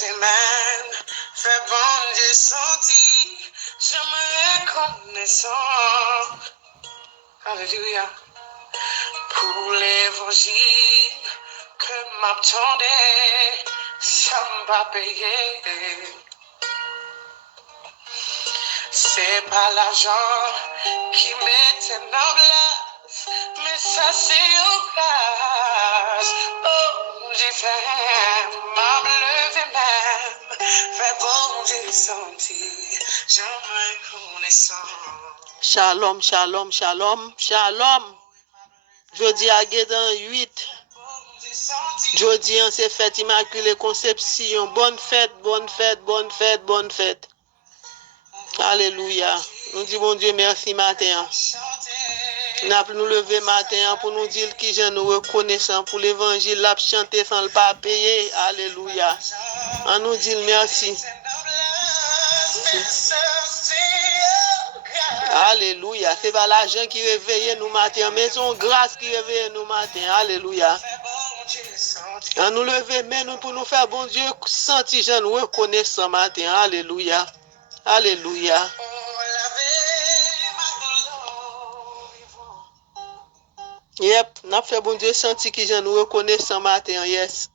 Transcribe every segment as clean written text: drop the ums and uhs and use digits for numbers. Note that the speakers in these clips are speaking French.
lever même, fait bon Dieu senti, je me reconnaissant. Alléluia. Pour l'évangile que m'attendait, ça m'a payé. C'est pas l'argent qui m'était noblesse, mais ça c'est au grâce. Oh, j'ai fait m'a levé même, fait bon Dieu senti, je me reconnaissant. Shalom, shalom, shalom, shalom. Jeudi à Guédan 8. Jeudi, c'est fête Immaculée Conception. Bonne fête, bonne fête, bonne fête, bonne fête. Alléluia. Nous disons, bon Dieu, merci matin. Nous avons nous lever matin pour nous dire qui je nous reconnaissant pour l'évangile, l'a chanter sans le pas payer. Alléluia. On nous dit merci. Alléluia. C'est pas l'argent qui réveille nous matin, mais son grâce qui réveille nous matin. Alléluia. On nous lever, mais nous pour nous faire bon Dieu sentir je nous reconnaissant matin. Alléluia. Alléluia. Yep, n'a fait bon Dieu sentir que je nous reconnaissant matin. Yes.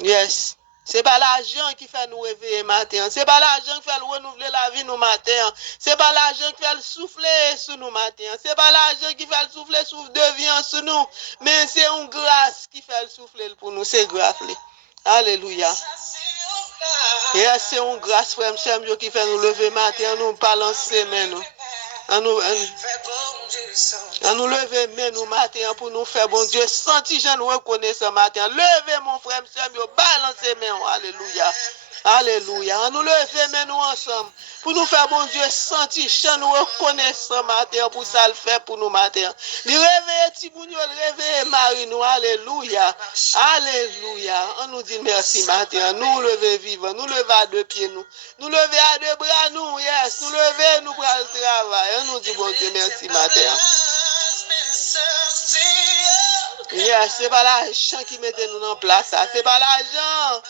Yes. C'est pas l'argent qui fait nous réveiller matin. C'est pas l'argent qui fait nous renouveler la vie nous matin. C'est pas l'argent qui fait le souffler sur nous matin. C'est pas l'argent qui fait le souffler souffle de vie sur nous. Mais c'est une grâce qui fait le souffler pour nous. C'est grâce. Alléluia. Yes, c'est une grâce, frère, qui fait nous lever matin. Nous balancer maintenant. À nous lever, mais nous matin pour nous faire bon Dieu. Senti, je nous reconnais ce matin. Levez mon frère, balancez main. Alléluia. Alléluia. À nous lever, mais nous ensemble. Pour nous faire bon Dieu. Senti, je nous reconnais ce matin. Pour ça le fait pour nous matin. Lui réveiller Tibounio, réveiller Marie nous. Alléluia. Alléluia. On nous dit merci matin. Nous lever vivant. Nous lever à deux pieds nous. Nous lever à deux bras nous. Yes. Nous lever nous pour le travail. On nous dit bon Dieu merci matin. Yes, c'est pas l'argent qui mettait nous en place. C'est pas l'argent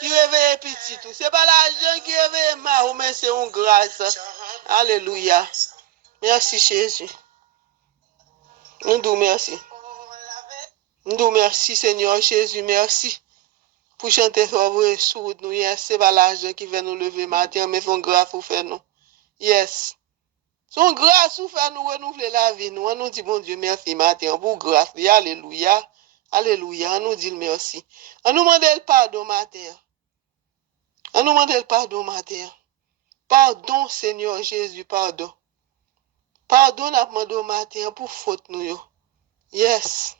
qui réveille petit tout. C'est pas l'argent qui réveille ma, mais c'est une grâce. Alléluia. Merci Jésus. Nous disons merci. Nous disons merci Seigneur Jésus. Merci pour chanter sur nous. Yes, c'est pas l'argent qui vient nous lever matin, mais son grâce pour faire nous. Yes. Son grâce pour faire nous renouveler la vie. Nous, on nous dit bon Dieu merci matin pour grâce. Alléluia. Alléluia. On nous dit merci. On nous demande le pardon matin. On nous demande le pardon matin. Pardon Seigneur Jésus, pardon. Pardon nous demandons matin pour faute nous. Yes.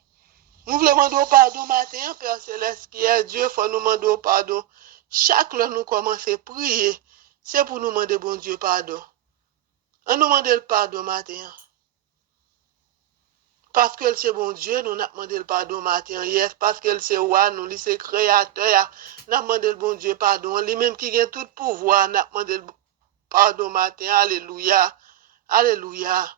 Nous voulons demander pardon matin, Père Céleste qui est Dieu, faut nous demander pardon. Chaque fois nous commençons à prier, c'est pour nous demander bon Dieu pardon. On nous demande le pardon matin. Parce que c'est bon Dieu, nous avons demandé le pardon matin. Yes, parce que c'est roi, nous, c'est créateur. Nous avons demandé le bon Dieu pardon. Lui-même qui a tout pouvoir, nous avons demandé le pardon matin. Alléluia. Alléluia.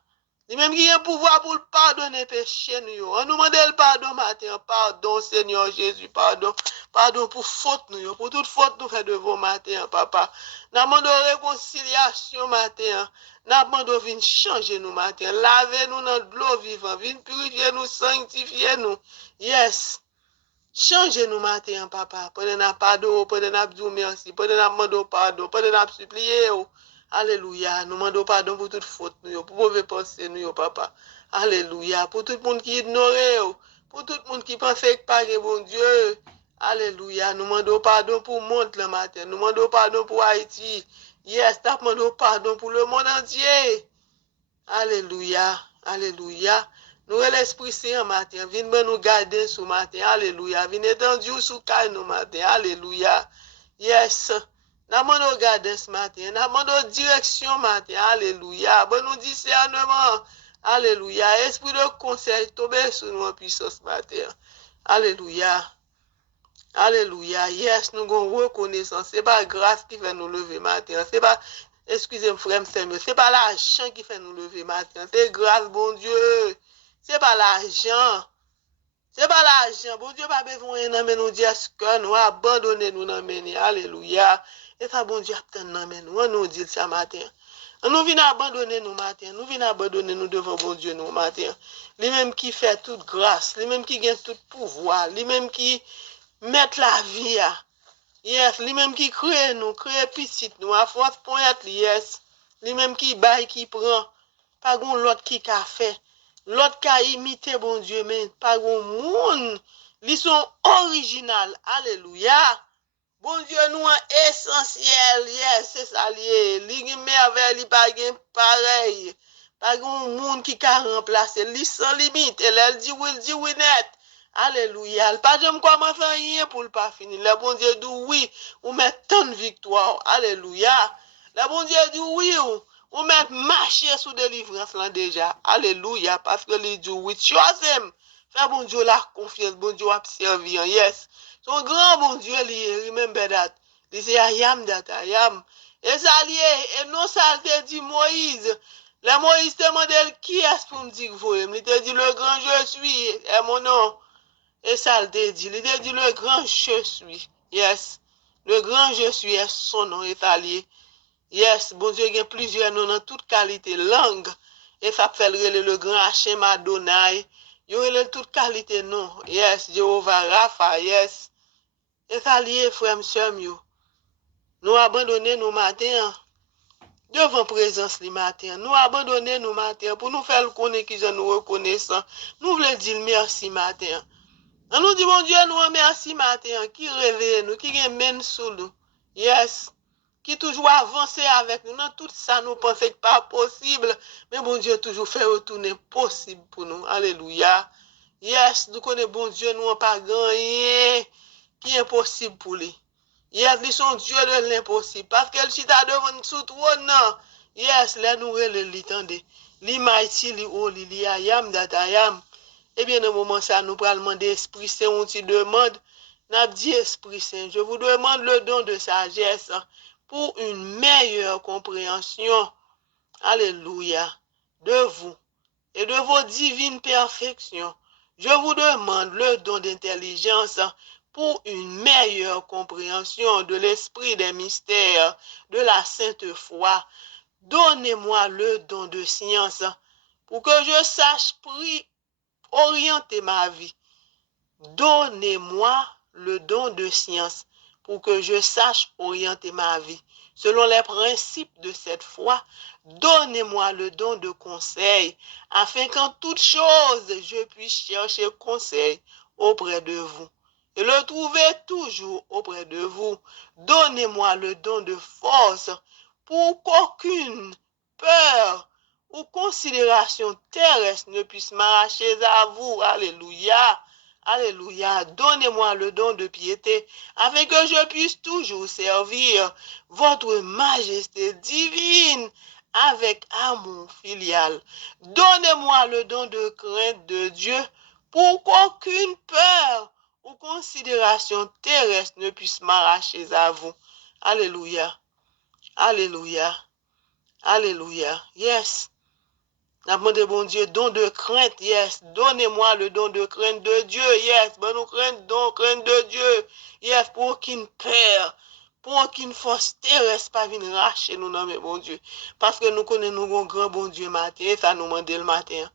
Lui-même qui a un pouvoir pour pardonner péché nous. On nous demande le pardon matin. Pardon Seigneur Jésus, pardon. Pardon pour faute nous. Pour toute faute nous fait de vos matins, papa. Nous demandons réconciliation matin. Nous demandons de changer nous matin. Laver nous dans de l'eau vivante. Viens purifier nous, sanctifier nous. Yes. Changez nous matin, papa. Prenez nous pardon. Prenez nous dire merci. Prenez nous demander pardon. Prenez nous supplier. Alléluia. Nous demandons pardon pour toute faute, nous, pour mauvais pensée, nous, papa. Alléluia. Pour tout le monde qui ignore, pour tout le monde qui pense que pas bon Dieu. Alléluia. Nous demandons pardon pour le monde le matin. Nous demandons pardon pour Haïti. Yes, nous demandons pardon pour le monde entier. Alléluia. Alléluia. Nous l'Esprit Saint matin. Viens nous garder ce matin. Alléluia. Viens étendre sous caille nous matin. Alléluia. Yes. Nous demandons garder ce matin. Nous demandons direction matin. Alléluia. Bon nous discernement. Alléluia. Esprit de conseil tomber sur nous en puissance matin. Alléluia. Alléluia. Yes, nous avons reconnaissance. Ce n'est pas grâce qui fait nous lever matin. C'est pas, excusez-moi, frère, c'est pas l'argent qui fait nous lever matin. C'est grâce, bon Dieu. C'est pas l'argent. C'est pas l'argent. Bon Dieu, pas besoin de nous dire que nous abandonner nous dans men. Alléluia. Et ça, bon Dieu, attend dans men. On nous dit ça matin. Nous venons abandonner nous matin. Nous venons abandonner nous devant bon Dieu nous matin. Lui-même qui fait toute grâce. Lui-même qui gagne tout pouvoir. Lui-même qui met la vie. Yes. Lui-même qui crée petit nous. À force pour être yes. Lui-même qui baille, qui prend. Pas gon l'autre qui a fait. L'autre qui a imité bon Dieu, mais pas gon moun. Ils sont original. Alléluia. Bon Dieu, nous en essentiel. Yes, c'est ça lié. Li merveille, li pas gen pareil. Pas gon moun qui a remplacé. Li sans limite. Elle dit oui net. Alléluia. Pas jamais commencer rien pour le pas finir. Le bon Dieu dit oui, ou met tant de victoire. Alléluia. Le bon Dieu dit oui, ou met marcher sous délivrance là déjà. Alléluia. Parce que les dit oui, chose him. Fais bon Dieu la confiance. Bon Dieu a servi. Yes. Son grand bon Dieu, remember that. Il dit I am that I am. Et ça lié. Et non ça te dit Moïse. Le Moïse te demande qui est pour me dire vous. Il te dit le grand je suis. Et mon nom. Et ça le dit. Il te dit le grand je suis. Yes. Le grand je suis est son nom est allié. Yes. Bon Dieu, il y a plusieurs noms dans toute qualité langue. Et ça fait le grand Hachem Adonai. Il y a toute qualité non. Yes. Jéhovah Rapha. Yes. Et ça lié, frère, monsieur, nous abandonner nos matins devant présence les matins. Nous abandonner nos matins pour nous faire le connaître qui nous reconnaissant. Nous voulons dire merci matin. Nous disons, bon Dieu, nous remercie matin, qui réveille nous, qui mène sous nous. Yes. Qui toujours avancer avec nous. Dans tout ça, nous pensons que pas possible. Mais bon Dieu, toujours fait retourner possible pour nous. Alléluia. Yes, nous connaissons bon Dieu, nous n'avons pas gagné qui est impossible pour lui. Yes, ils sont Dieu de l'impossible. Parce que le chita devant sous trône, non. Yes, là nous l'étendez. Li mighty, li holy, li I am that I am. Eh bien, dans moment ça, nous prenons demander Esprit Saint, on t'y demande. N'a dit Esprit Saint, je vous demande le don de sagesse pour une meilleure compréhension. Alléluia. De vous et de vos divines perfections. Je vous demande le don d'intelligence pour une meilleure compréhension de l'esprit des mystères, de la sainte foi. Donnez-moi le don de science pour que je sache orienter ma vie. Donnez-moi le don de science pour que je sache orienter ma vie. Selon les principes de cette foi, donnez-moi le don de conseil, afin qu'en toute chose je puisse chercher conseil auprès de vous et le trouver toujours auprès de vous. Donnez-moi le don de force pour qu'aucune peur ou considération terrestre ne puisse m'arracher à vous. Alléluia. Alléluia. Donnez-moi le don de piété, afin que je puisse toujours servir votre majesté divine avec amour filial. Donnez-moi le don de crainte de Dieu, pour qu'aucune peur ou considération terrestre ne puisse m'arracher à vous. Alléluia. Alléluia. Alléluia. Yes. N'a demandé bon Dieu, don de crainte, yes. Donnez-moi le don de crainte de Dieu, yes. Bon, nous crainte de Dieu, yes. Pour aucune peur, pour aucune force terrestre pas venir racher nous, non, mais bon Dieu. Parce que nous connaissons un grand bon Dieu matin, et ça nous demande le matin.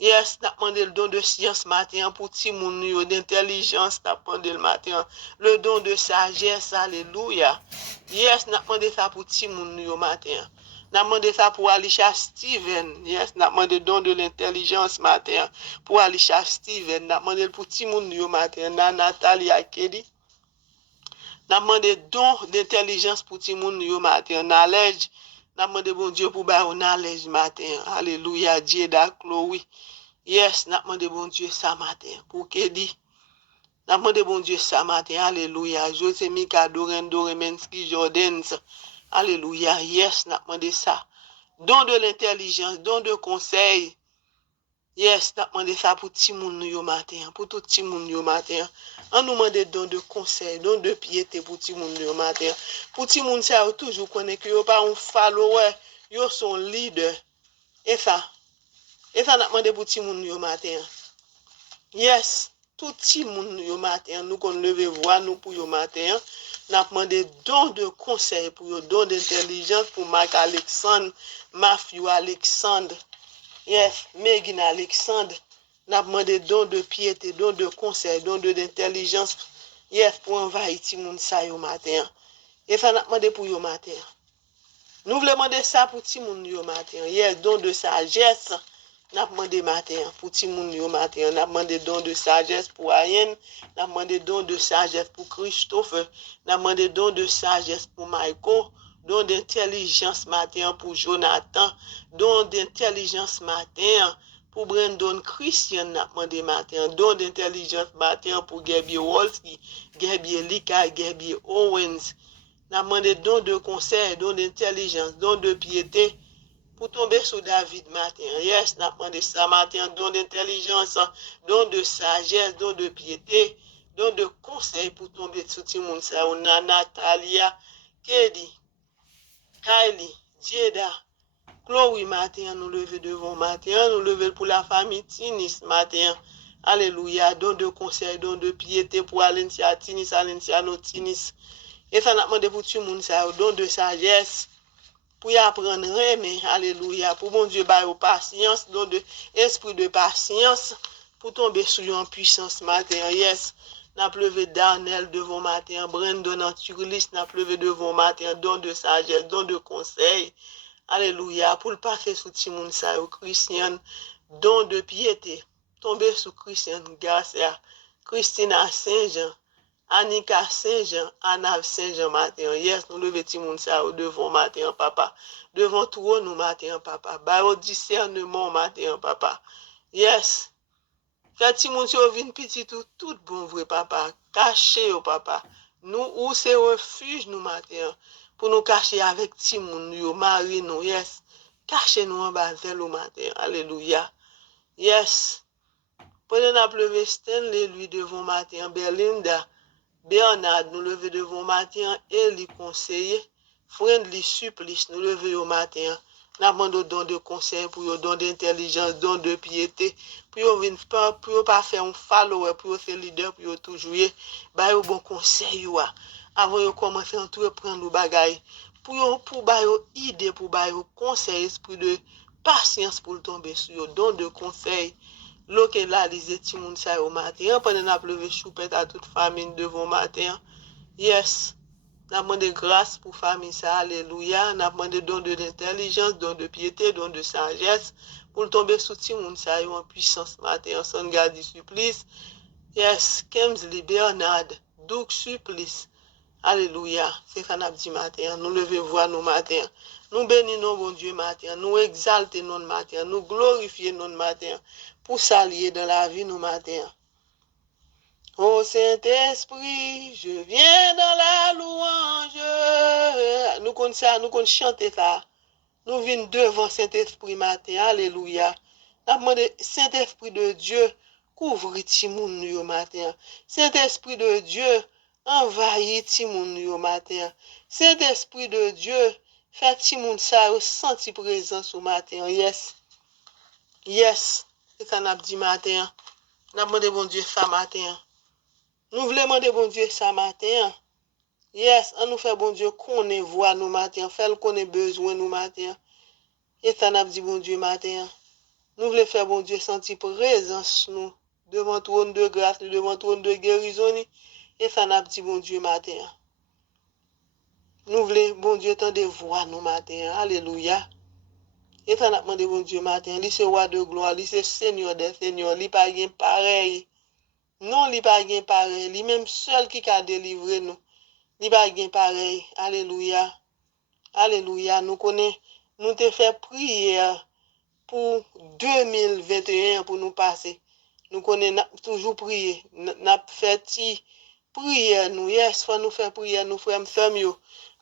Yes, n'a demandé le don de science matin pour petit moun, d'intelligence, n'a demandé le matin. Le don de sagesse, alléluia. Yes, n'a demandé ça pour petit moun matin. N'a demandé ça pour Alicia Steven. Yes, n'a demandé don de l'intelligence matin pour Alicia Steven. N'a demandé pour Timoun yo matin. N'a Natalia Kelly. N'a demandé don d'intelligence pour Timoun yo matin. Knowledge. N'a demandé bon Dieu pour ba knowledge matin. Alléluia. Jeda Chloe. Yes, n'a demandé bon Dieu ça matin pour Kelly. N'a demandé bon Dieu ça matin. Alléluia. José Mika Doremensky Jordans. Alléluia. Yes, n'a demandé ça. Don de l'intelligence, don de conseil. Yes, n'a demandé ça pour tout le monde yo matin, pour tout le monde yo matin. On nous demande don de conseil, don de piété pour tout le monde yo matin. Pour tout le monde ça toujours connaît que yo pas un follower, yo son leader. Et ça n'a demandé pour tout le monde yo matin. Yes. tout petit monde yo matin, nous qu'on lever voix nous pour yo matin, n'a demandé don de conseil pour yo, don d'intelligence pour Marc Alexandre, Matthew Alexandre, yes, Megan Alexandre, n'a demandé don de piété, don de conseil, don d'intelligence, yes, pour envahir ti monde ça yo matin. Et ça n'a demandé pour yo matin. Nous voulons demander ça pour ti monde yo matin, yes, don de sagesse. N'a demandé matin pour ti moun yo matin, n'a demandé don de sagesse pour Ayen, n'a demandé don de sagesse pour Christophe, n'a demandé don de sagesse pour Michael, don d'intelligence matin pour Jonathan, don d'intelligence matin pour Brandon Christian, n'a demandé matin, don d'intelligence matin pour Gaby Wolski, Gaby Lika, Gaby Owens, n'a demandé don de conseil, don d'intelligence, don de piété pour tomber sur David matin. Yes, n'a demandé ça matin, don d'intelligence, don de sagesse, don de piété, don de conseil pour tomber sur tout le monde. Ça, on a Natalia, Kedi, Kylie, Jeda, Chloé matin, nous lever devant matin, nous lever pour la famille Tinis matin. Alléluia, don de conseil, don de piété pour Alencia Tinis, Alencia no Tinis. Et ça n'a demandé pour tout le monde, ça, don de sagesse. Pour y apprendre, mais alléluia, pour mon Dieu, bah, patience, don de esprit de patience, pour tomber sur en puissance matin, yes, n'a pleuvé Darnell devant matin, Brandon Anturis, n'a pleuvé devant matin, don de sagesse, don de conseil, alléluia, pour le passer sous Timoun Sayo, Christian, don de piété, tomber sous Christian Garcia, Christina Saint-Jean, Annika Saint-Jean, Anna Saint-Jean matin. Yes, nous levons tout le monde ça devant matin, papa. Devant tout nous matin, papa. Bah, au discernement matin, papa. Yes. Fait tout le monde vient petit tout bon vrai, papa. Caché, papa. Nous, où c'est refuge nous matin. Pour nous cacher avec tout le monde, nous, mari nous, yes. Cachez nous en bas au matin. Alléluia. Yes. Pendant la pleuvé Stanley, lui, devant matin, Belinda. Bernard, nous lever devant matin, et les conseiller, friendly supplice, nous lever au matin, nous demandons don de conseil, pour eux, don d'intelligence, don de piété, pour eux, pour pas faire un follower, pour eux, faire leader, pour eux, toujours, bah, bon conseil, avant de commencer à entreprendre le bagage, pour eux, pour bah, idée, pour bah, conseil, esprit de patience pour tomber sur eux, don de conseil. Lorsque là, les études ça au matin, pendant la pleuvé choupette à toute famille devant matin. Yes. N'a demandé grâce pour famille ça, alléluia. N'a demandé don de l'intelligence, don de piété, don de sagesse, pour tomber sous tout le monde ça en puissance matin. Son garde supplice. Yes. Kemsley, Bernard, Duke supplice. Alléluia. C'est ça n'a dit matin. Nous levons voix nos matins. Nous bénissons bon Dieu matin. Nous exaltons notre matin. Nous glorifions notre matin. Pour s'allier dans la vie nos matins. Ô Saint-Esprit, je viens dans la louange. Nous connaissons ça, nous connaissons chanter ça. Nous venons devant Saint-Esprit matin. Alléluia. Nous demandons Saint-Esprit de Dieu, couvre Timoun yo matin. Saint-Esprit de Dieu, envahit Timoun yo matin. Saint-Esprit de Dieu, fait Timoun ça senti présence au matin. Yes. Yes. C'est ça n'a dit matin. N'a demandé bon Dieu ça matin. Nous voulons demander bon Dieu ça matin. Yes, on nous fait bon Dieu qu'on ait voix nous matin, fait qu'on ait besoin nous matin. Et ça n'a dit bon Dieu matin. Nous voulons faire bon Dieu sentir présence nous devant trône de grâce, devant trône de guérison. Et ça n'a dit bon Dieu matin. Nous voulons bon Dieu tendre voix nous matin. Alléluia. Et ça n'a demandé bon Dieu matin. Lui c'est roi de gloire, lui c'est Seigneur des seigneurs, lui pas rien pareil. Non, lui pas rien pareil. Lui même seul qui a délivré nous. Lui pas rien pareil. Alléluia. Alléluia. Nous connaissons, nous te fait prière pour 2021 pour nous passer. Nous connaissons toujours prier. N'a fait prière nous. Yes, faut nous faire prière nous frères mieux.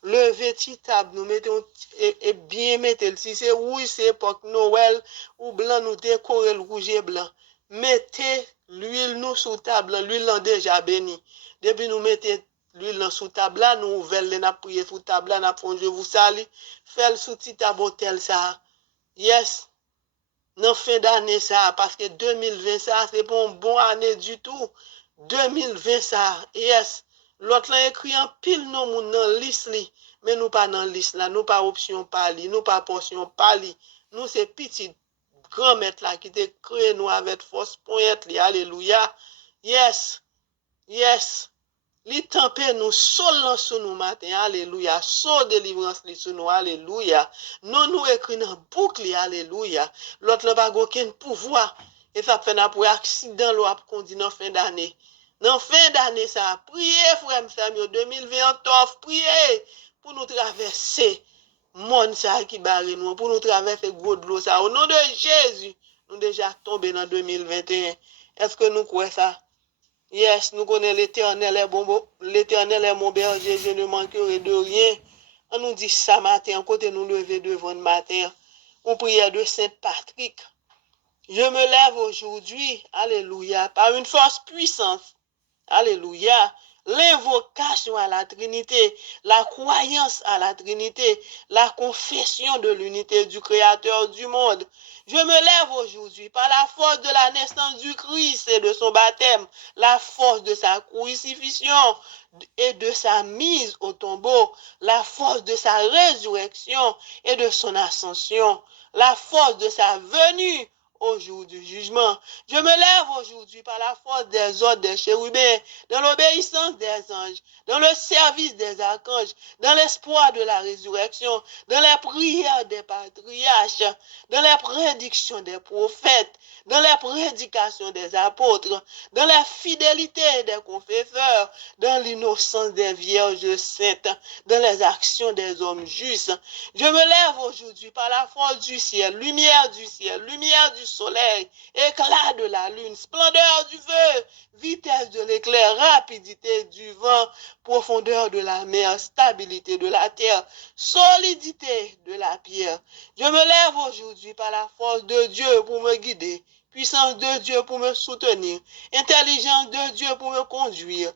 Lever ti table nous mettons et bien mettre si c'est rouge c'est époque Noël ou blanc nous décorer le rouge et blanc. Mettez l'huile nous sous table, l'huile en déjà béni. Depuis nous mettez l'huile sous table là, nous ouvrons n'a prier sous table là, n'a fond je vous salue. Fais sous ti table hôtel ça. Yes. Dans fin d'année ça, parce que 2020 ça, c'est pas une bonne année du tout. 2020 ça, yes. L'autre là écrit en pile non moun dans liste li, mais nous pas dans liste là, nous pas option pas li, nous pas portion pas li. Nous c'est petit grand maître là qui te créé nous avec force pointe li. Alléluia. Yes. Yes. Li tempe nous sol sur nous matin, alléluia, so délivrance li sur nous, alléluia. Non nous écrit dans boucle, alléluia. L'autre n'a pas aucun pouvoir. Et ça fait pour accident l'on a conduit dans fin d'année. Dans fin d'année ça, priez frère Samuel 2029, priez pour nous traverser monde ça qui barre nous, pour nous traverser gros de l'eau ça. Au nom de Jésus, nous déjà tombé dans 2021. Est-ce que nous croyons ça? Yes, nous connaissons l'Éternel est bon, l'Éternel est mon berger, je ne manquerai de rien. On nous dit ça matin, côté nous lever devant le matin. On prière de Saint Patrick. Je me lève aujourd'hui, alléluia, par une force puissante. Alléluia. L'invocation à la Trinité, la croyance à la Trinité, la confession de l'unité du Créateur du monde. Je me lève aujourd'hui par la force de la naissance du Christ et de son baptême, la force de sa crucifixion et de sa mise au tombeau, la force de sa résurrection et de son ascension, la force de sa venue au jour du jugement. Je me lève aujourd'hui par la force des ordres des chérubins, dans l'obéissance des anges, dans le service des archanges, dans l'espoir de la résurrection, dans les prières des patriarches, dans les prédictions des prophètes, dans les prédications des apôtres, dans la fidélité des confesseurs, dans l'innocence des vierges saintes, dans les actions des hommes justes. Je me lève aujourd'hui par la force du ciel, lumière du soleil, éclat de la lune, splendeur du feu, vitesse de l'éclair, rapidité du vent, profondeur de la mer, stabilité de la terre, solidité de la pierre. Je me lève aujourd'hui par la force de Dieu pour me guider, puissance de Dieu pour me soutenir, intelligence de Dieu pour me conduire.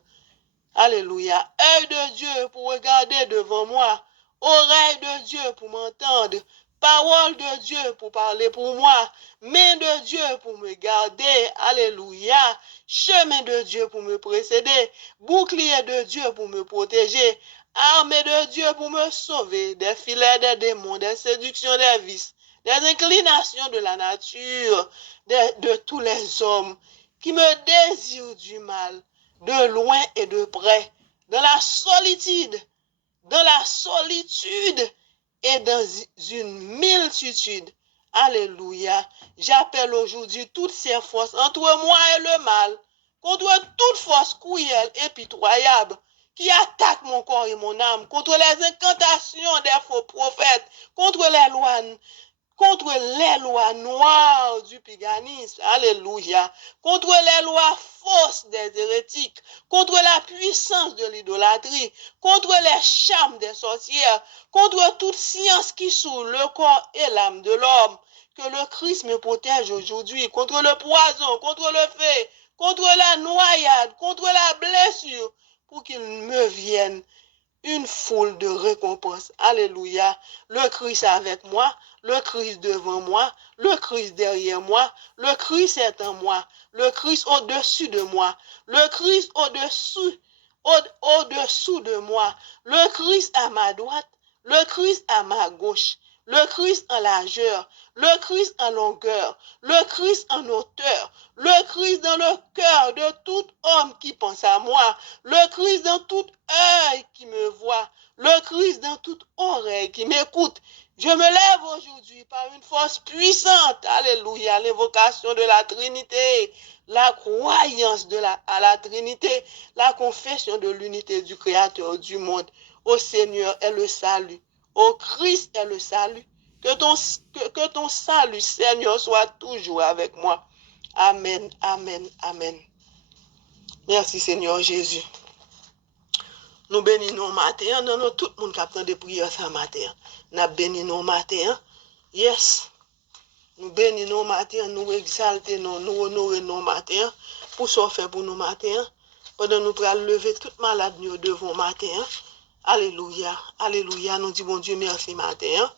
Alléluia. Œil de Dieu pour regarder devant moi, oreille de Dieu pour m'entendre, parole de Dieu pour parler pour moi, main de Dieu pour me garder, alléluia, chemin de Dieu pour me précéder, bouclier de Dieu pour me protéger, armée de Dieu pour me sauver des filets des démons, des séductions des vices, des inclinations de la nature, de tous les hommes qui me désirent du mal, de loin et de près, dans la solitude et dans une multitude. Alléluia. J'appelle aujourd'hui toutes ces forces entre moi et le mal, contre toute force cruelle et pitoyable qui attaque mon corps et mon âme, contre les incantations des faux prophètes, contre les lois noires du paganisme, alléluia, contre les lois fausses des hérétiques, contre la puissance de l'idolâtrie, contre les charmes des sorcières, contre toute science qui saoule le corps et l'âme de l'homme. Que le Christ me protège aujourd'hui contre le poison, contre le feu, contre la noyade, contre la blessure, pour qu'il me vienne une foule de récompenses. Alléluia. Le Christ avec moi, le Christ devant moi, le Christ derrière moi, le Christ est en moi, le Christ au-dessus de moi, le Christ au-dessous de moi, le Christ à ma droite, le Christ à ma gauche, le Christ en largeur, le Christ en longueur, le Christ en hauteur, le Christ dans le cœur de tout homme qui pense à moi, le Christ dans tout œil qui me voit, le Christ dans toute oreille qui m'écoute. Je me lève aujourd'hui par une force puissante, alléluia, l'invocation de la Trinité, la croyance à la Trinité, la confession de l'unité du Créateur du monde. Au Seigneur est le salut, au Christ est le salut. Que ton salut, Seigneur, soit toujours avec moi. Amen, amen, amen. Merci, Seigneur Jésus. Nous bénissons matin, non, tout le monde qui attend des prières ce matin. Nous bénissons matin. Yes. Nous bénissons matin, nous exaltons, nous honorons matin pour ce fait pour nous matin. Pendant nous pour lever toute malade devant matin. Alléluia, alléluia. Nous disons bon Dieu merci matin.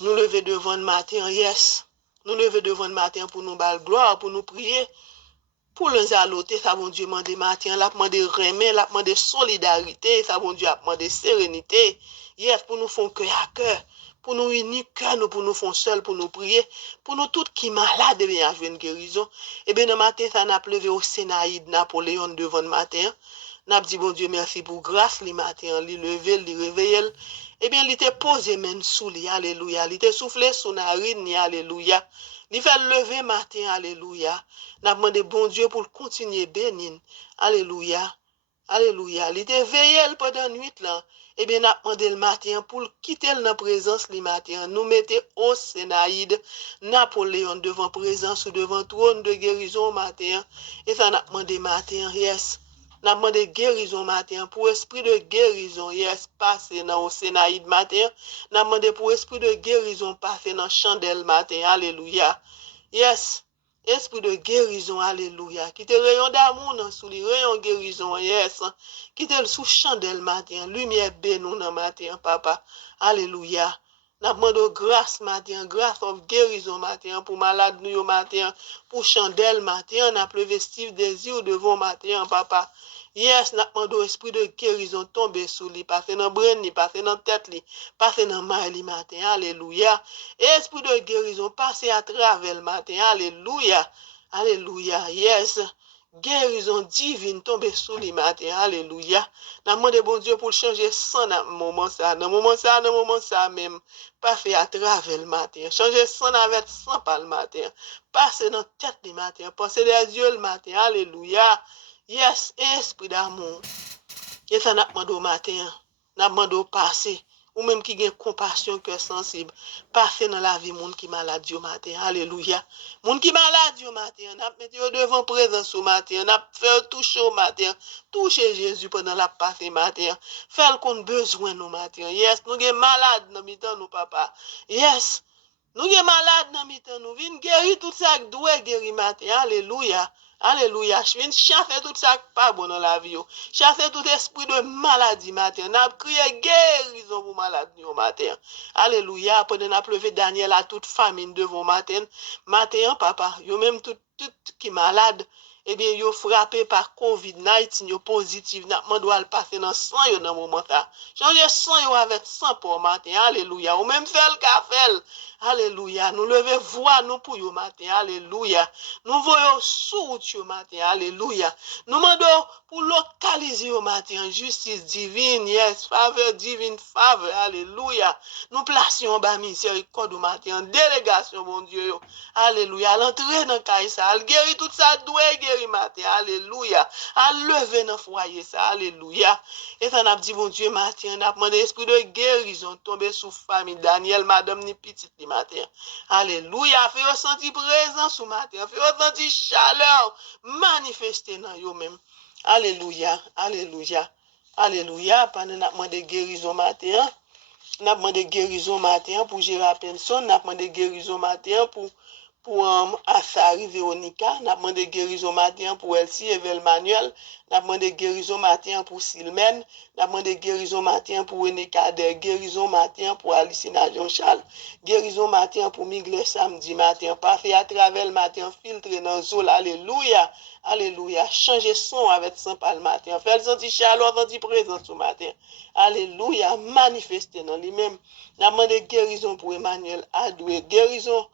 Nous lever devant le matin, yes. Nous lever devant le matin pour nous battre gloire, pour nous prier. Pour les aloter, ça bon Dieu demande matin, la demande remet, la demande solidarité, ça bon Dieu a demandé sérénité. Yes, pour nous faire cœur à cœur, pour nous unir cœur, nous pour nous faire seul, pour nous prier, pour nous tous qui malades, eh bien, jouer une guérison. Eh bien, le matin, ça n'a levé au Sénaïde Napoléon devant le matin. N'a dit bon Dieu merci pour grâce le matin, li lever, li réveiller. Eh bien, il était posé même sous lui, alléluia. Il était soufflé sous narine, alléluia. Il fait lever matin, alléluia. N'a demandé bon Dieu pour continuer bénir. Alléluia. Alléluia. Il était veillé pendant la nuit là. Eh bien, n'a demandé le matin pour quitter la présence le matin. Nous mettons au Sénaïde Napoléon devant présence ou devant trône de guérison matin. Et ça n'a demandé matin, yes. N'a demandé guérison matin pour esprit de guérison, yes, passer dans le Sénaïde matin. N'a demandé pour esprit de guérison passer dans chandelle matin. Alléluia. Yes. Esprit de guérison, alléluia. Qui te rayon d'amour dans sous les rayons guérison, yes. Qui te sous chandelle matin, lumière bénou dans matin, papa. Alléluia. N'a demandé grâce matin, grâce of guérison matin pour malade nous matin, pour chandelle matin, n'a plus vestif désir devant matin, papa. Yes, n'a demandé esprit de guérison tomber sous lui, passer dans brain li, passer dans tête li, passer dans main li matin, alléluia. Esprit de guérison passer à travers le matin, alléluia. Alléluia, yes. Guérison divine tombe sous lui matin, alléluia. N'a demandé bon Dieu pour changer sang dans moment ça, dans moment ça même, passer à travers le matin, changer sang avec sang par le matin, passer dans tête le matin, passer des yeux le matin, alléluia. Yes, esprit d'amour. Et ça n'a demandé au matin, n'a demandé au passé, ou même qui a compassion, cœur sensible, passer dans la vie, monde qui malade au matin, alléluia. Monde qui malade au matin, n'a mis devant présence au matin, n'a fait toucher au matin, toucher Jésus pendant la passé matin, faire qu'on besoin au matin. Yes, nous sommes malades dans le nous papa. Yes, nous sommes malades dans le nous, vin guérir tout ça qui doit guérir matin, alléluia. Alléluia. Je viens chasser tout ça qui pas bon dans la vie. Chasser tout esprit de maladie matin. N'a crié guérison pour maladie au matin. Alléluia. Pendant n'a pleuvé Daniel à toute famine devant matin. Matin, papa, yo même tout qui malade. Eh bien, yo frappé par COVID-19, yo positif. N'a doit le passer dans sang yo dans moment ça. Changer sang yo avec sang pour matin. Alléluia. Ou même fait le café. Alléluia. Nous levons voix nous pour yo matin. Alléluia. Nous voyons sous yo matin. Alléluia. Nous demandons pour localiser au matin justice divine. Yes, faveur divine, faveur. Alléluia. Nous placions bas miséricorde au matin. Délégation, mon Dieu. Alléluia. L'entrée dans Kaïsa. Elle guérit tout ça. Doué guérit matin. Alléluia. Elle lever dans foyer ça. Alléluia. Et ça n'a dit, bon Dieu, matin. N'a demandé esprit de guérison tomber sous famille. Daniel, madame, ni petite, ni matin. Alléluia. Fait ressentir présence au matin. Fait ressentir chaleur manifester dans yo même. Alléluia. Alléluia. Alléluia. Pendant n'a demandé guérison matin. N'a demandé guérison matin pour Gérard Penson. N'a demandé guérison matin pour Assari Véronica, n'a demandé guérison matin pour Elsie Evel Manuel, n'a demandé guérison matin pour Silmen, n'a demandé guérison matin pour René Kader, guérison matin pour Alicina Jean-Charles, guérison matin pour Miguel samedi matin, passer à travers le matin, filtrer dans zone, alléluia, alléluia, changer son avec son par le matin, faire sentir chaleur, sentir présence au matin, alléluia, manifester dans lui-même, n'a demandé guérison pour Emmanuel Adoué, guérison.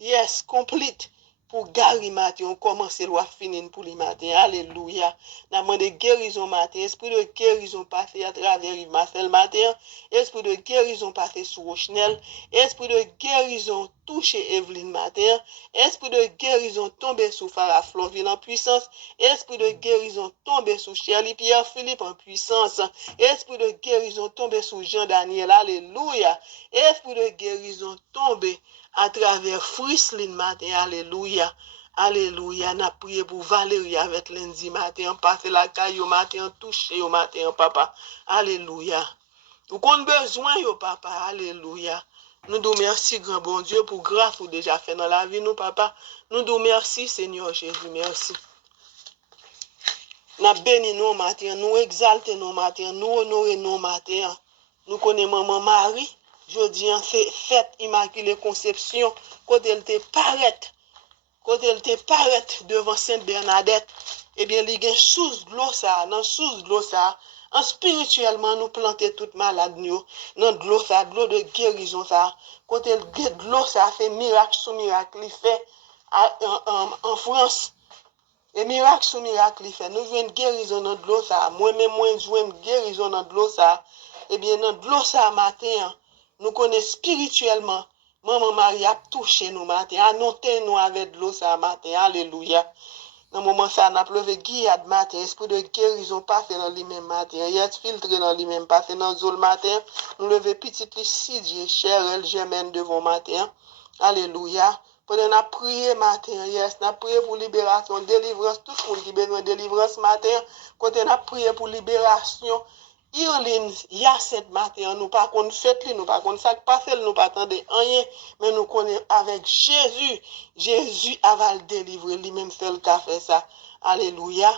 Yes, complete. Pour Gary matin, on commence à finir pour les matin. Alléluia. N'a demandé guérison matin. Esprit de guérison passé à travers Yves Marcel matin. Esprit de guérison passé sur Rochnel. Esprit de guérison touché Evelyne matin. Esprit de guérison tombé sur Farah Floville en puissance. Esprit de guérison tombé sur Shirley Pierre Philippe en puissance. Esprit de guérison tombé sur Jean-Daniel. Alléluia. Esprit de guérison tombé à travers Frislin matin, alléluia, alléluia, n'a prié pour Valérie avec lundi matin, passer la caille au matin, toucher au matin, papa, alléluia. Nous avons besoin, yo papa, alléluia. Nous nous merci, grand bon Dieu, pour grâce ou déjà fait dans la vie, nous, papa. Nous nous merci, Seigneur Jésus, merci. Nous bénis nos matin, nous exaltons nos matin, nous honorons nos matin. Nous connaissons maman Marie. Jodi an c'est fête Immaculée Conception, côté elle te paraît devant Sainte Bernadette, eh bien, il y a sous de l'eau ça, dans sous de l'eau ça, en spirituellement nous planter toute malade nous, dans de l'eau ça, de l'eau de guérison ça, côté de l'eau ça fait miracle sous miracle, il fait en France. Et miracle sous miracle, il fait. Nous jouons une guérison dans de l'eau ça. Moi-même, moi, je joue une guérison dans de l'eau ça. Eh bien, dans de l'eau ça, matin, nous connaissons spirituellement. Maman Marie a touché nous matin. Annoté nous avec de l'eau ça matin. Alléluia. Dans le moment ça, on a pleuvé guillade matin. Esprit de guérison passé dans lui-même matin. Il y a filtré dans lui-même passé dans le matin. Nous lever petit les 6 dieux, cher elle, germaine devant matin. Alléluia. Pendant qu'on prié matin, yes, on a prié pour libération, délivrance, tout le monde qui a besoin de délivrance matin. Quand on a prié pour libération, Irline, il y a cette matin, nous pas qu'on fait, nous pas qu'on ça passe, nous pas attendre rien, mais nous connaissons avec Jésus. Jésus va le délivrer, lui-même seul qui a fait ça. Alléluia.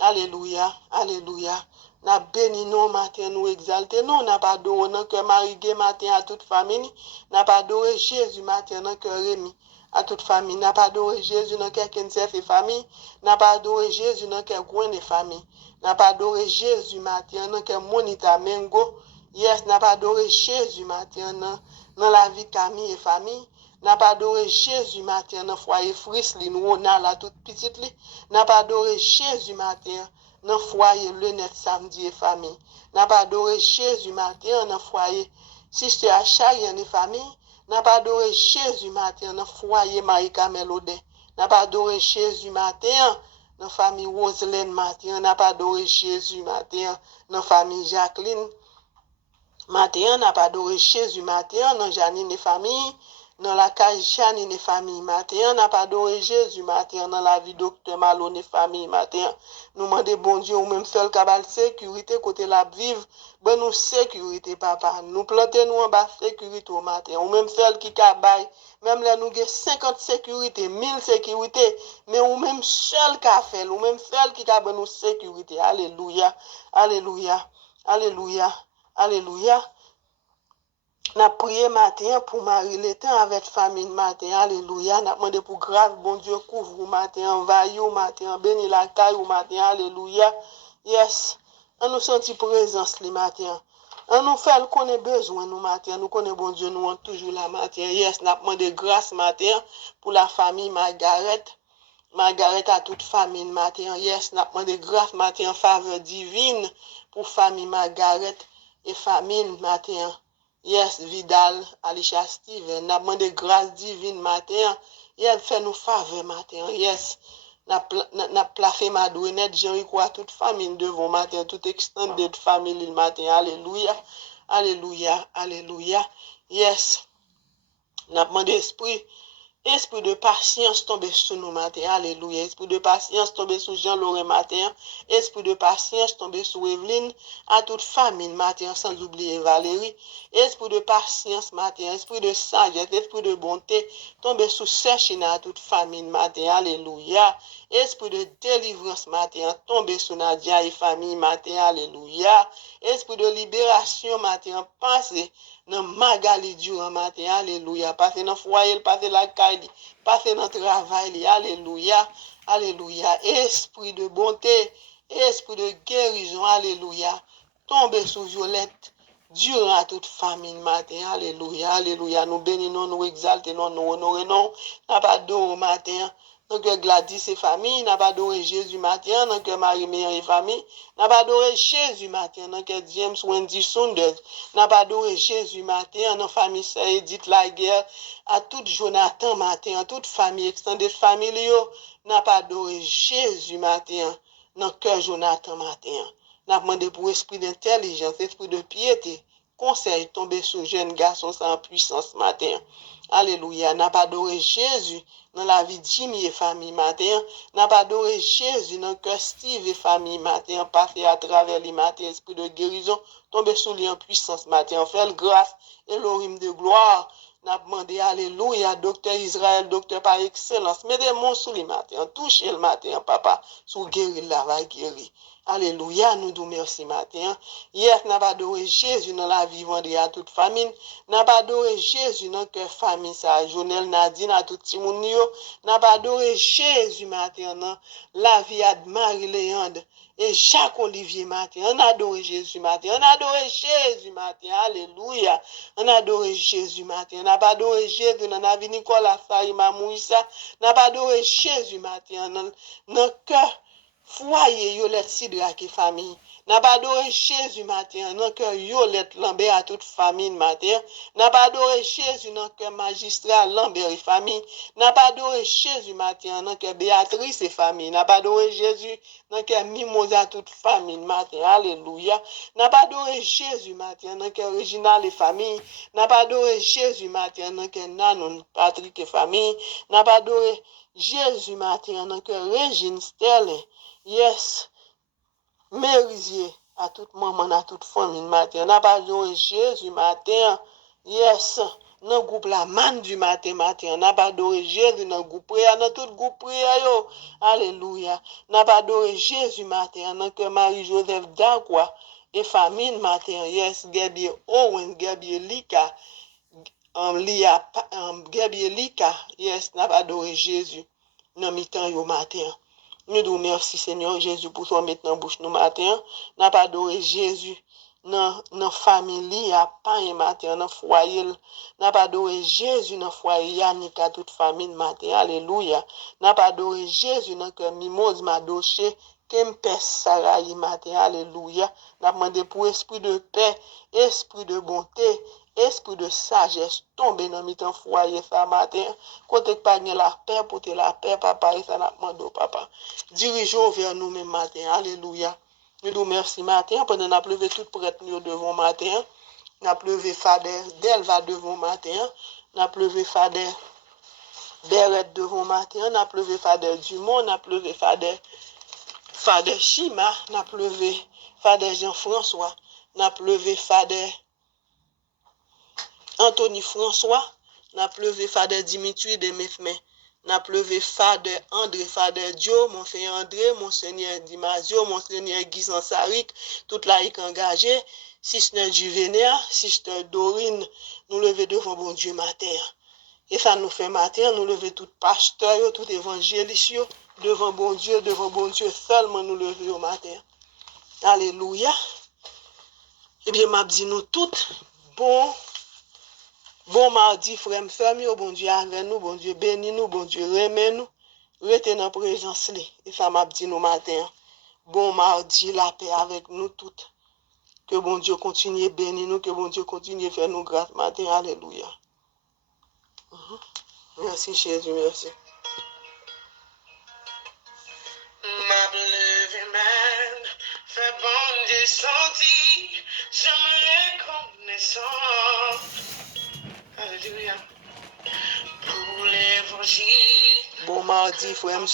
Alléluia. Alléluia. N'a béni nous matin, nous exalter. Nous n'a pas adoré dans cœur Marie matin à toute famille. N'a pas adoré Jésus matin dans cœur Rémi à toute famille. N'a pas adoré Jésus dans cœur Kensef et famille. N'a pas adoré Jésus dans cœur Gwen et famille. N'a pas adoré Jésus matin dans cœur Monita Mengo. Yes, n'a pas adoré Jésus matin dans la vie Camille et famille. N'a pas adoré Jésus matin dans foyer Frislin ou on a la toute petite li. N'a pas adoré Jésus matin dans foyer le net samedi et famille. N'a pas adoré Jésus matin dans foyer Sister Acharian et famille. N'a pas adoré Jésus matin dans foyer Marie-Camel Odin. N'a pas adoré Jésus matin dans famille Roselaine matin. N'a pas adoré Jésus matin dans famille Jacqueline matin. N'a pas adoré Jésus matin dans Janine et famille. Dans la case Janine et famille matin, n'a pas adoré Jésus matin, dans la vie docteur Malone et famille matin. Nous demandons bon Dieu, ou même seul cabal sécurité, côté la vive, ben nous sécurité, papa. Nous plantons nous en bas sécurité au matin, ou même seul qui cabaye, même là nous avons 50 sécurité, 1000 sécurité, mais ou même seul qui a fait, ou même seul qui a nous sécurité. Alléluia, alléluia, alléluia, alléluia. N'a prié matin pour Marie le temps avec famille matin. Alléluia. N'a demandé pour grâce, bon Dieu, couvre matin, envahit matin, béni la caille matin. Alléluia. Yes. On nous sentit présence le matin. On nous fait qu'on ait besoin nous matin. Nous connaissons bon Dieu, nous on toujours la matin. Yes. N'a demandé grâce matin pour la famille Margaret. Margaret à toute famille matin. Yes. N'a demandé grâce matin, faveur divine pour famille Margaret et famille matin. Yes, Vidal, Alicia Steven, n'a demandé grâce divine matin. Yes, fait nous faveur matin. Yes, n'a placé ma douinette, Jéricho à toute famille devant matin, toute extended famille le matin. Alléluia, alléluia, alléluia. Yes, n'a demandé esprit de patience tombe sur nous matin. Alléluia. Esprit de patience tombe sur Jean-Laurent matin. Esprit de patience tombe sur Evelyne. À toute famille matin, sans oublier Valérie. Esprit de patience matin. Esprit de sagesse. Esprit de bonté tombe sur Sechina à toute famille matin. Alléluia. Esprit de délivrance matin tombe sur Nadia et famille matin. Alléluia. Esprit de libération matin passé dans Magali durant matin. Alléluia. Passé dans foyer, passé la caille, passé dans travail. Alléluia. Alléluia. Esprit de bonté, esprit de guérison. Alléluia. Tombe sur Violette durant toute famille matin. Alléluia. Alléluia. Nous bénissons, nous exaltons, nous honorons. N'a pas d'eau matin. Donc Gladys et famille, n'a pas adoré Jésus matin, donc Marie-Mère et famille, n'a pas adoré Jésus matin, donc James Wendy Saunders, n'a pas adoré Jésus matin, dans famille Edith Laguerre, à toute Jonathan matin, à toute famille, extended famille, n'a pas adoré Jésus matin, dans cœur Jonathan matin. N'a demandé pour esprit d'intelligence, esprit de piété, conseil tombé sur jeune garçon sans puissance matin. Alléluia. N'a pas adoré Jésus dans la vie de Jimmy et famille matin. N'a pas adoré Jésus dans le cœur Steve et famille matin. Passé à travers les matins, esprit de guérison, tombé sur lui en puissance matin. Fait grâce et l'orim de gloire. N'a demandé, alléluia, docteur Israël, docteur par excellence. Mettez mon sous le matin, touchez le matin, papa, sous guéri la va guéri. Alléluia, nous nous merci matin. Hier, n'a pas adoré Jésus dans la vie vendredi à toute famille. N'a pas adoré Jésus dans que famille ça. Jonel Nadine à tout le monde. N'a pas adoré Jésus matin dans la vie de Marie-Léandre et Jacques-Olivier matin. On adore Jésus matin. On adore Jésus matin. Alléluia. On adore Jésus matin. On n'a pas adoré Jésus dans la vie Nicolas Farima Mouissa. On n'a pas adoré Jésus matin dans le cœur. Foyer Yolette Sidra qui famille. N'a pas adoré Jésus matin, non que Yolette Lambert à toute famille matin. N'a pas adoré Jésus, non que magistrat Lambert et famille. N'a pas adoré Jésus matin, non que Béatrice et famille. N'a pas adoré Jésus, non que Mimosa toute famille matin. Alléluia. N'a pas adoré Jésus matin, non que Reginald et famille. N'a pas adoré Jésus matin, non que Nanon Patrick et famille. N'a pas adoré Jésus matin, non que Régine Sterling. Yes, Mérisier, à toute maman, à toute famille matin. N'a pas adoré Jésus matin. Yes, dans le groupe la manne du matin. N'a pas adoré Jésus dans le groupe prière, dans tout le groupe prière. Yo. Alléluia. N'a pas adoré Jésus matin. Dans que Marie-Joseph Dagua et famille matin. Yes, Gabriel Owen, Gabriel Lika. Gabriel Lika. Yes, n'a pas adoré Jésus dans mi-temps yo matin. Nous nous merci Seigneur Jésus pour son mettre dans bouche nous matin. N'a pas adoré Jésus dans famille à pain matin dans foyer. N'a pas adoré Jésus dans foyer Yannick à toute famille matin. Alléluia. N'a pas adoré Jésus dans que Mimose m'a doché Kempes Sarayi matin. Alléluia. N'a demandé pour esprit de paix, esprit de bonté, esprit de sagesse tomber dans mi-temps foyer ça matin. Côté pas la paix pour te la paix papa et ça n'a demandé papa. Dirigeons vers nous même matin. Alléluia. Nous nous merci matin pendant n'a pleuvé tout prêtre nous devant matin. N'a pleuvé Fader Delva devant matin. N'a pleuvé Fader Beret devant matin. N'a pleuvé Fader Dumont. N'a pleuvé Fader Chima. N'a pleuvé Fader Jean-François. N'a pleuvé Fader Anthony François, n'a pleuvé Fader Dimitri de Mefme, n'a pleuvé Fader André, Fader Dio, Monseigneur André, Monseigneur Dimazio, Monseigneur Guy Sansaric, toute la équipe engagée, Sister Juvénéa, Sister Dorine, nous lever devant bon Dieu matin. Et ça nous fait matin, nous lever tout pasteur, tout évangéliste, devant bon Dieu seulement nous lever au matin. Alléluia. Eh bien, m'a dit nous toutes, bon mardi, frère, sœur, bon Dieu avec nous, bon Dieu bénis nous, bon Dieu remet nous, restez dans la présence. Et ça m'a dit nous matin. Bon mardi, la paix avec nous toutes. Que bon Dieu continue bénir nous, que bon Dieu continue faire nous grâce matin. Alléluia. Merci Jésus, merci. Ma bleu man, fait bon Dieu senti, j'aimerais connaissance. Alléluia. Pour l'évangile. Bon mardi, frère,